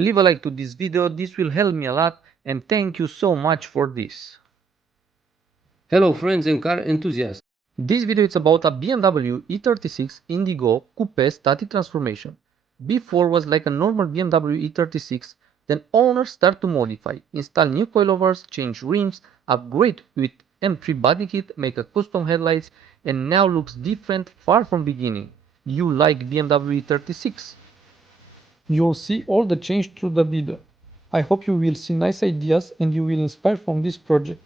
Leave a like to this video, this will help me a lot, and thank you so much for this. Hello friends and car enthusiasts. This video is about a BMW E36 Indigo Coupe static transformation. Before was like a normal BMW E36, then owners start to modify, install new coilovers, change rims, upgrade with M3 body kit, make a custom headlights, and now looks different far from beginning. You like BMW E36? You'll see all the change through the video. I hope you will see nice ideas and you will inspire from this project.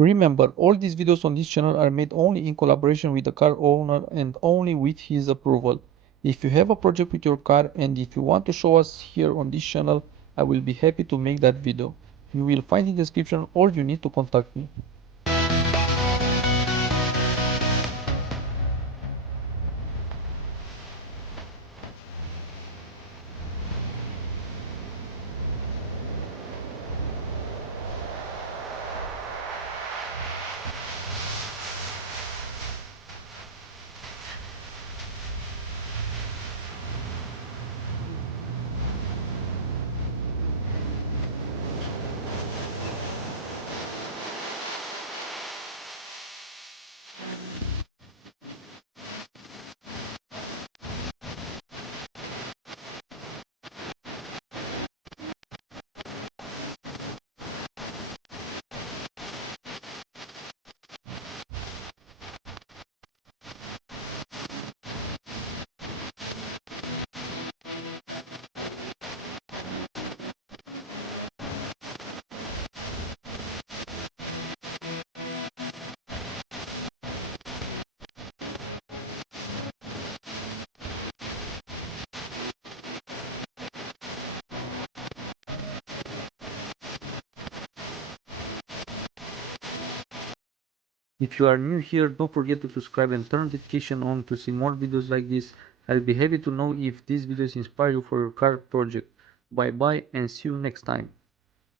Remember, all these videos on this channel are made only in collaboration with the car owner and only with his approval. If you have a project with your car and if you want to show us here on this channel, I will be happy to make that video. You will find in the description all you need to contact me. If you are new here, don't forget to subscribe and turn notification on to see more videos like this. I'll be happy to know if these videos inspire you for your car project. Bye bye and see you next time.